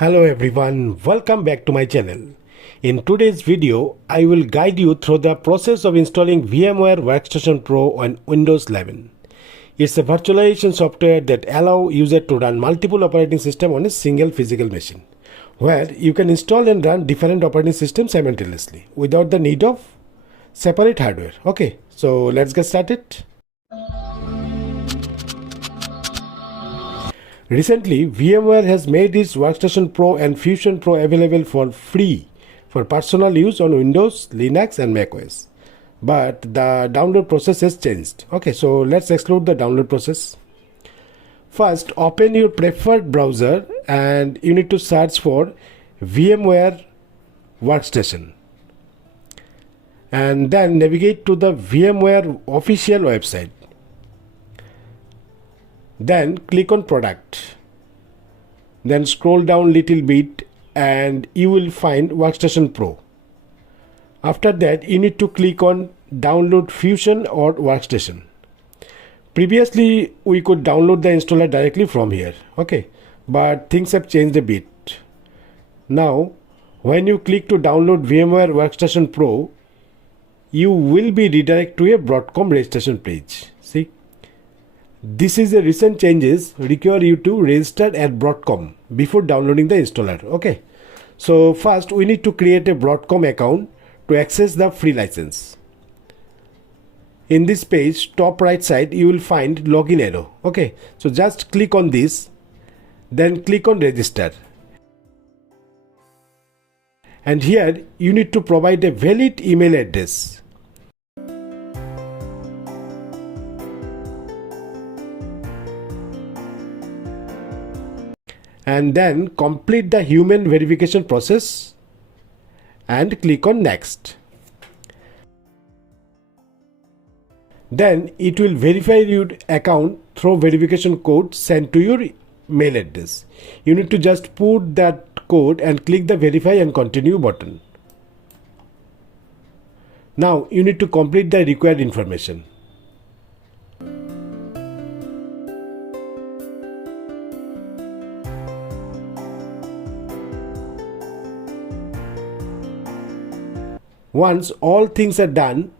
Hello everyone, welcome back to my channel. In today's video, I will guide you through the process of installing VMware Workstation Pro on Windows 11. It's a virtualization software that allows users to run multiple operating systems on a single physical machine, where you can install and run different operating systems simultaneously without the need of separate hardware. Okay, so let's get started. Recently, VMware has made its Workstation Pro and Fusion Pro available for free for personal use on Windows, Linux and macOS. But the download process has changed. Okay, so let's explore the download process. First, open your preferred browser and you need to search for VMware Workstation. And then navigate to the VMware official website. Then click on product. Then scroll down little bit and you will find Workstation Pro. After that, you need to click on download Fusion or Workstation. Previously, we could download the installer directly from here. Okay, but things have changed a bit. Now, when you click to download VMware Workstation Pro, you will be redirected to a Broadcom registration page. See? This is a recent changes require you to register at Broadcom before downloading the installer. Okay, so first we need to create a Broadcom account to access the free license. In this page, top right side, you will find login arrow. Okay, so just click on this, then click on register. And here you need to provide a valid email address. And then complete the human verification process and click on next. Then it will verify your account through verification code sent to your mail address. You need to just put that code and click the verify and continue button. Now you need to complete the required information. Once all things are done,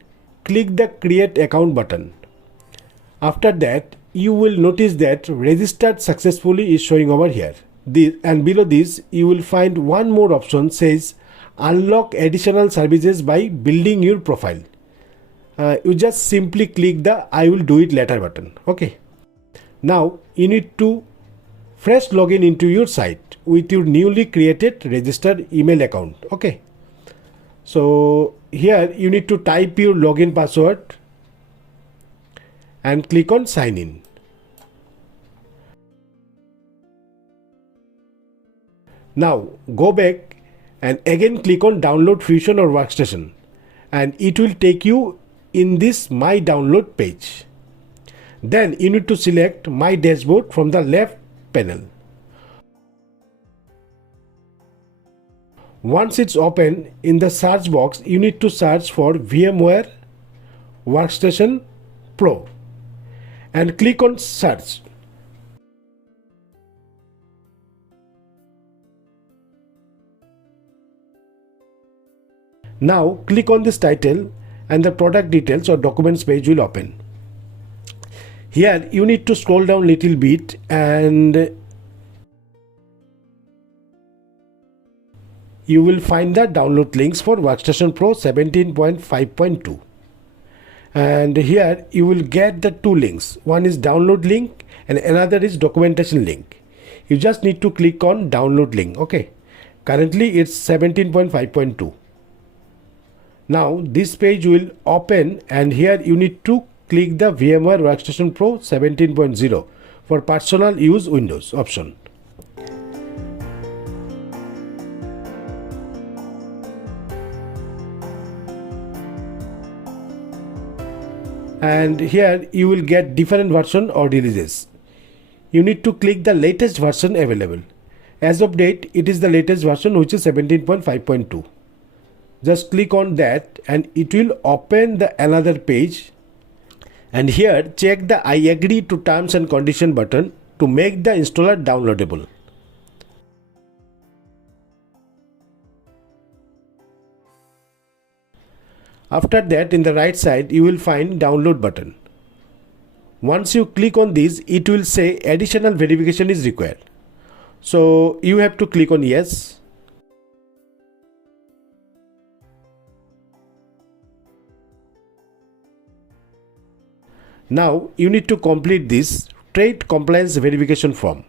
click the create account button. After that, you will notice that registered successfully is showing over here. And below this, you will find one more option says unlock additional services by building your profile. You just simply click the I will do it later button. Okay. Now you need to fresh login into your site with your newly created registered email account. Okay. So here you need to type your login password and click on sign in. Now go back and again click on download Fusion or Workstation and it will take you in this my download page. Then you need to select my dashboard from the left panel. Once it's open, in the search box, you need to search for VMware Workstation Pro and click on search. Now click on this title and the product details or documents page will open. Here you need to scroll down little bit and you will find the download links for Workstation Pro 17.5.2. And here you will get the two links. One is download link and another is documentation link. You just need to click on download link. Okay. Currently it's 17.5.2. Now this page will open and here you need to click the VMware Workstation Pro 17.0 for personal use Windows option. And here you will get different version or releases. You need to click the latest version available. As of date, it is the latest version which is 17.5.2. Just click on that and it will open the another page. And here check the I agree to terms and condition button to make the installer downloadable. After that, in the right side you will find download button. Once you click on this, it will say additional verification is required. So you have to click on yes. Now you need to complete this trade compliance verification form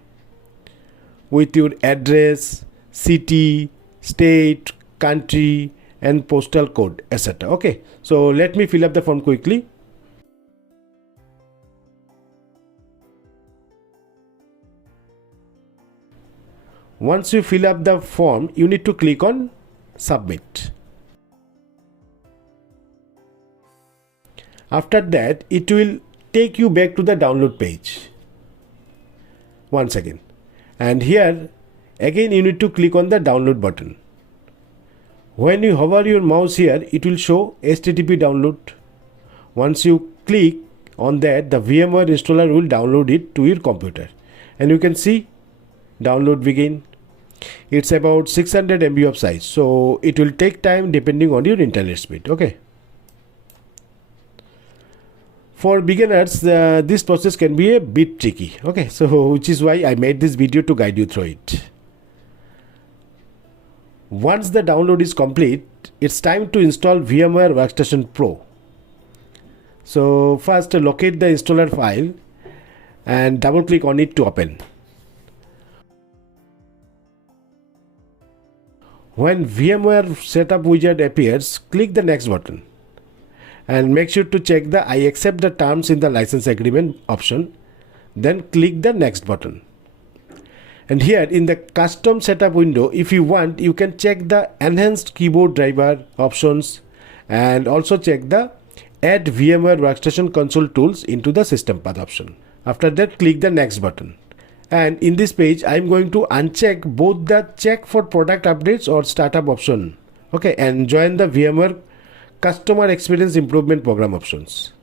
with your address, city, state, country and postal code, etc. Okay, so let me fill up the form quickly. Once you fill up the form, you need to click on submit. After that, it will take you back to the download page once again, and here again you need to click on the download button. When you hover your mouse here, it will show HTTP download. Once you click on that, the VMware installer will download it to your computer, and you can see download begin. It's about 600 MB of size, so it will take time depending on your internet speed. Okay, for beginners this process can be a bit tricky. Okay, so which is why I made this video to guide you through it. Once the download is complete, it's time to install VMware Workstation Pro. So first locate the installer file and double click on it to open. When VMware setup wizard appears, click the next button and make sure to check the I accept the terms in the license agreement option, then click the next button. And here in the custom setup window, if you want, you can check the enhanced keyboard driver options and also check the add VMware Workstation console tools into the system path option. After that, click the next button. And in this page, I am going to uncheck both the check for product updates or startup option. Okay, and join the VMware customer experience improvement program options.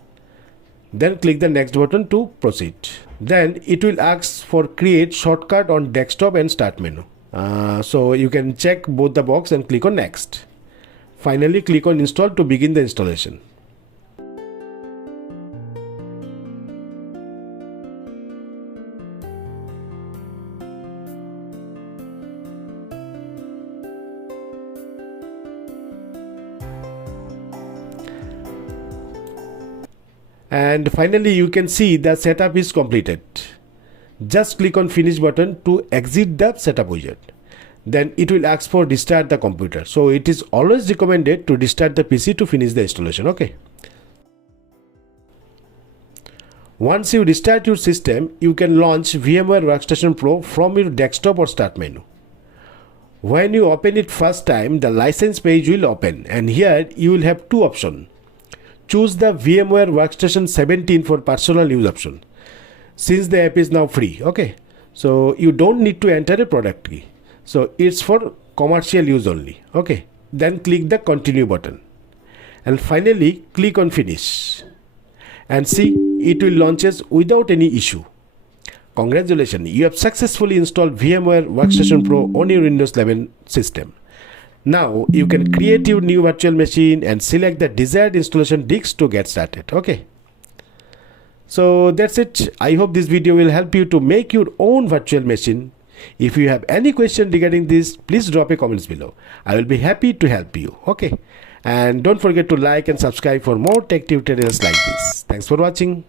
Then click the next button to proceed. Then it will ask for create shortcut on desktop and start menu. So you can check both the box and click on next. Finally, click on install to begin the installation. And finally, you can see the setup is completed. Just click on finish button to exit the setup wizard. Then it will ask for restart the computer. So it is always recommended to restart the PC to finish the installation. Okay. Once you restart your system, you can launch VMware Workstation Pro from your desktop or start menu. When you open it first time, the license page will open, and here you will have two options. Choose the VMware Workstation 17 for personal use option, since the app is now free. Okay, so you don't need to enter a product key, so it's for commercial use only. Okay, then click the continue button and finally click on finish, and see it will launches without any issue. Congratulations, you have successfully installed VMware Workstation Pro on your Windows 11 system. Now you can create your new virtual machine and select the desired installation disk to get started. Okay, so that's it. I hope this video will help you to make your own virtual machine. If you have any question regarding this, please drop a comments below. I will be happy to help you. Okay, and don't forget to like and subscribe for more tech tutorials like this. Thanks for watching.